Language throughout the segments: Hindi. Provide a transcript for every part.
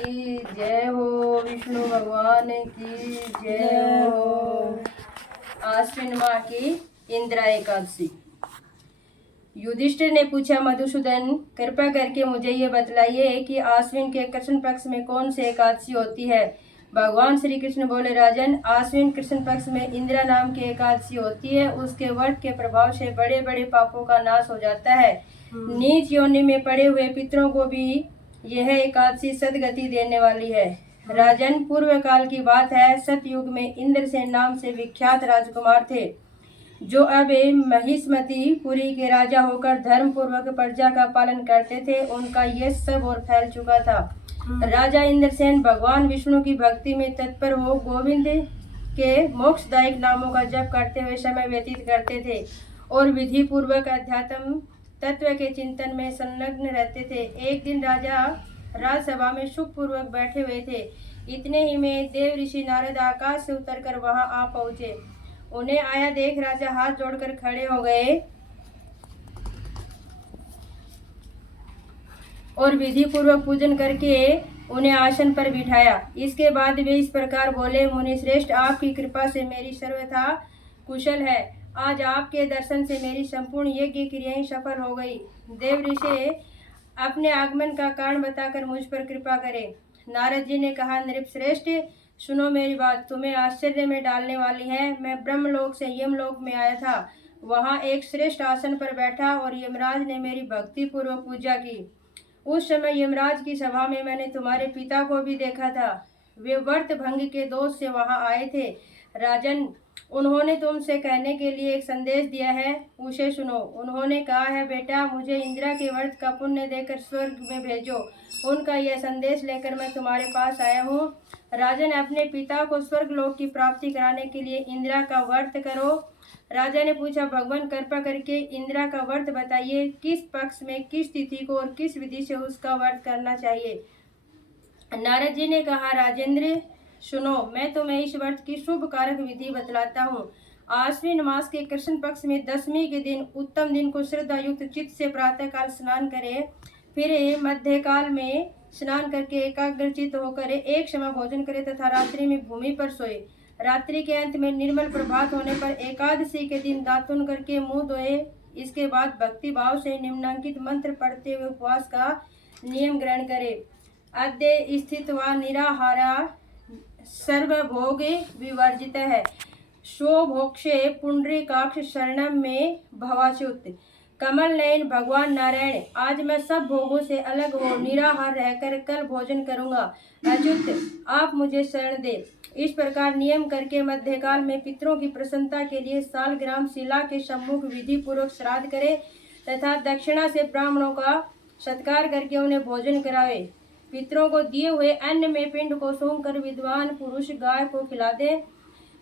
की जय हो, विष्णु भगवान की जय हो। आश्विन माह की इंदिरा एकादशी। युधिष्ठिर ने पूछा, मधुसूदन कृपा करके मुझे ये बतलाइए कि आश्विन के कृष्ण पक्ष में कौन सी एकादशी होती है। भगवान श्री कृष्ण बोले, राजन, आश्विन कृष्ण पक्ष में इंदिरा नाम की एकादशी होती है। उसके व्रत के प्रभाव से बड़े बड़े पापों का नाश हो जाता है। नीच योनि में पड़े हुए पितरों को भी यह एकादशी सदगति देने वाली है। राजन, पूर्व काल की बात है। सतयुग में इंद्रसेन नाम से विख्यात राजकुमार थे, जो अब महिष्मती पुरी के राजा होकर धर्म पूर्वक प्रजा का पालन करते थे। उनका यश सब और फैल चुका था। राजा इंद्रसेन भगवान विष्णु की भक्ति में तत्पर हो गोविंद के मोक्षदायक नामों का जप करते हुए समय व्यतीत करते थे और विधि पूर्वक अध्यात्म तत्व के चिंतन में संलग्न रहते थे। एक दिन राजा राजसभा में सुख पूर्वक बैठे हुए थे। इतने ही में देव ऋषि नारद आकाश से उतरकर वहां आ पहुंचे। उन्हें आया देख राजा हाथ जोड़कर खड़े हो गए और विधि पूर्वक पूजन करके उन्हें आसन पर बिठाया। इसके बाद वे इस प्रकार बोले, मुनि श्रेष्ठ, आपकी कृपा से मेरी सर्वथा कुशल है। आज आपके दर्शन से मेरी संपूर्ण यज्ञ क्रियाएं सफल हो गई। देव ऋषि अपने आगमन का कारण बताकर मुझ पर कृपा करें। नारद जी ने कहा, नृपश्रेष्ठ, सुनो मेरी बात, तुम्हें आश्चर्य में डालने वाली है। मैं ब्रह्मलोक से यमलोक में आया था। वहां एक श्रेष्ठ आसन पर बैठा और यमराज ने मेरी भक्ति पूर्वक पूजा की। उस समय यमराज की सभा में मैंने तुम्हारे पिता को भी देखा था। वे व्रत भंग के दोष से वहां आए थे। राजन, उन्होंने तुमसे कहने के लिए एक संदेश दिया है, उसे सुनो। उन्होंने कहा है, बेटा, मुझे इंदिरा के व्रत का पुण्य देकर स्वर्ग में भेजो। उनका यह संदेश लेकर मैं तुम्हारे पास आया हूँ। राजन, अपने पिता को स्वर्ग लोक की प्राप्ति कराने के लिए इंदिरा का व्रत करो। राजा ने पूछा, भगवान कृपा करके इंदिरा का व्रत बताइए। किस पक्ष में, किस तिथि को और किस विधि से उसका व्रत करना चाहिए। नारद जी ने कहा, राजेंद्र, सुनो, मैं तुम्हें इस व्रत की शुभ कारक विधि बतलाता हूँ। आश्विन मास के कृष्ण पक्ष में दशमी के दिन उत्तम दिन को श्रद्धा युक्त चित्त से प्रातः काल स्नान करे। फिर मध्य काल में स्नान करके एकाग्रचित होकर एक समय भोजन करे तथा रात्रि में भूमि पर सोए। रात्रि के अंत में निर्मल प्रभात होने पर एकादशी के दिन दातुन करके मुंह धोए। इसके बाद भक्ति भाव से निम्नांकित मंत्र पढ़ते हुए उपवास का नियम ग्रहण करे। अद्य स्थित व निराहारा सर्वभोग विवर्जित है। स्वभोक्षे पुंडरीकाक्ष शरणम में भवाच्युत। कमल नयन भगवान नारायण, आज मैं सब भोगों से अलग हो निराहार रहकर कल भोजन करूंगा। अच्युत, आप मुझे शरण दे। इस प्रकार नियम करके मध्यकाल में पितरों की प्रसन्नता के लिए सालग्राम शिला के सम्मुख विधि पूर्वक श्राद्ध करे तथा दक्षिणा से ब्राह्मणों का सत्कार करके उन्हें भोजन करावे। पितरों को दिए हुए अन्न में पिंड को सूंघकर विद्वान पुरुष गाय को खिला दे।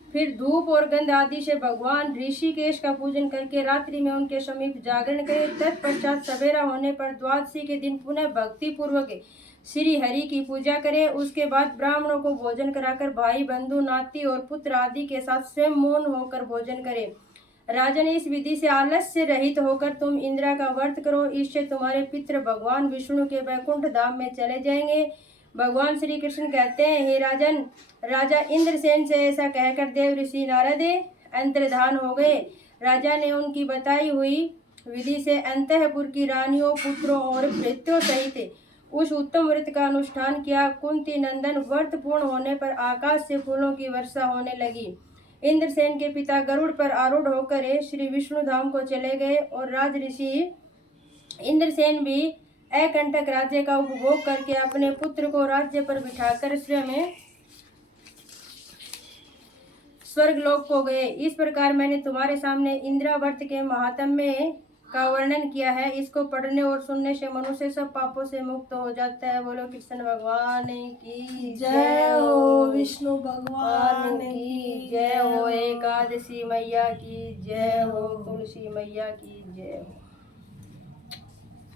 फिर धूप और गंध आदि से भगवान ऋषिकेश का पूजन करके रात्रि में उनके समीप जागरण करे। तत्पश्चात सवेरा होने पर द्वादशी के दिन पुनः भक्ति पूर्वक श्री हरि की पूजा करे। उसके बाद ब्राह्मणों को भोजन कराकर भाई बंधु नाती और पुत्र आदि के साथ स्वयं मौन होकर भोजन करे। राजन, इस विधि से आलस्य रहित होकर तुम इंदिरा का व्रत करो। इससे तुम्हारे पितृ भगवान विष्णु के वैकुंठ धाम में चले जाएंगे। भगवान श्री कृष्ण कहते हैं, हे राजन, राजा इंद्रसेन से ऐसा कहकर देव ऋषि नारद अंतर्धान हो गए। राजा ने उनकी बताई हुई विधि से अंतःपुर की रानियों, पुत्रों और भृत्यों सहित उस उत्तम व्रत का अनुष्ठान किया। कुंती नंदन, व्रत पूर्ण होने पर आकाश से फूलों की वर्षा होने लगी। इंद्रसेन के पिता गरुड़ पर आरूढ़ होकर श्री विष्णु धाम को चले गए और राज ऋषि इंद्रसेन भी अकंटक राज्य का उपभोग करके अपने पुत्र को राज्य पर बिठाकर स्वयं स्वर्ग लोक को गए। इस प्रकार मैंने तुम्हारे सामने इंदिरा व्रत के महात्म्य का वर्णन किया है। इसको पढ़ने और सुनने से मनुष्य सब पापों से मुक्त हो जाता है। बोलो कृष्ण भगवान की जय हो, विष्णु भगवान की जय हो, एकादशी मैया की जय हो, तुलसी मैया की जय हो।